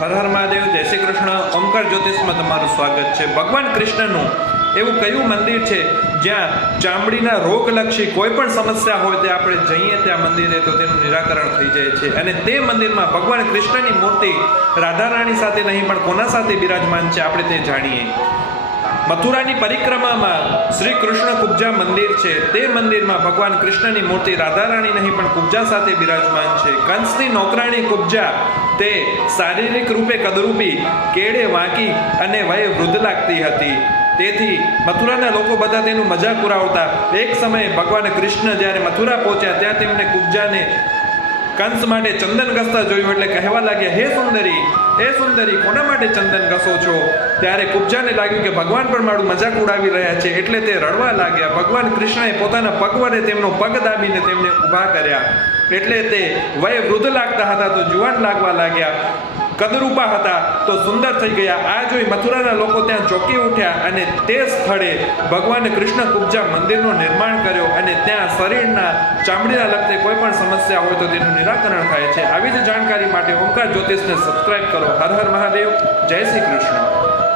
હર હર મહાદેવ, જય શ્રી કૃષ્ણ. ઓમકાર જ્યોતિષમાં તમારું સ્વાગત છે. ભગવાન કૃષ્ણનું એવું કયું મંદિર છે જ્યાં ચામડીના રોગલક્ષી કોઈ પણ સમસ્યા હોય તે આપણે જઈએ ત્યાં મંદિરે તો તેનું નિરાકરણ થઈ જાય છે. અને તે મંદિરમાં ભગવાન કૃષ્ણની મૂર્તિ રાધારાણી સાથે નહીં પણ કોના સાથે બિરાજમાન છે આપણે તે જાણીએ. મથુરાની પરિક્રમામાં શ્રી કૃષ્ણ કુબ્જા મંદિર છે. તે મંદિરમાં ભગવાન કૃષ્ણની મૂર્તિ રાધારાણી નહીં પણ કુબ્જા સાથે બિરાજમાન છે. કંસની નોકરાણી કુબ્જા તે શારીરિક રૂપે કદરૂપી, કેડે વાંકી અને વયે વૃદ્ધ લાગતી હતી. તેથી મથુરાના લોકો બધા તેનું મજાક ઉડાવતા. એક સમયે ભગવાન કૃષ્ણ જ્યારે મથુરા પહોંચ્યા ત્યાં તેમને કુબ્જાને કંસ માટે ચંદન ઘસતા જોયું એટલે કહેવા લાગ્યા, હે સુંદરી, કોના માટે ચંદન ઘસો છો? ત્યારે કુબ્જાને લાગ્યું કે ભગવાન પણ મારું મજાક ઉડાવી રહ્યા છે એટલે તે રડવા લાગ્યા. ભગવાન કૃષ્ણએ પોતાના પગ વડે તેમનો પગ દાબીને તેમને ઊભા કર્યા. એટલે તે વય વૃદ્ધ લાગતા હતા તો જુવાન લાગવા લાગ્યા, કદરૂપા હતા તો સુંદર થઈ ગયા. આ જોઈ મથુરાના લોકો ત્યાં ચોંકી ઉઠ્યા અને તે સ્થળે ભગવાન કૃષ્ણ કુબ્જા મંદિરનું નિર્માણ કર્યો અને ત્યાં શરીરના ચામડીના લગતે કોઈ પણ સમસ્યા હોય તો તેનું નિરાકરણ થાય છે. આવી જ જાણકારી માટે ઓમકાર જ્યોતિષને સબસ્ક્રાઇબ કરો. હર હર મહાદેવ, જય શ્રી કૃષ્ણ.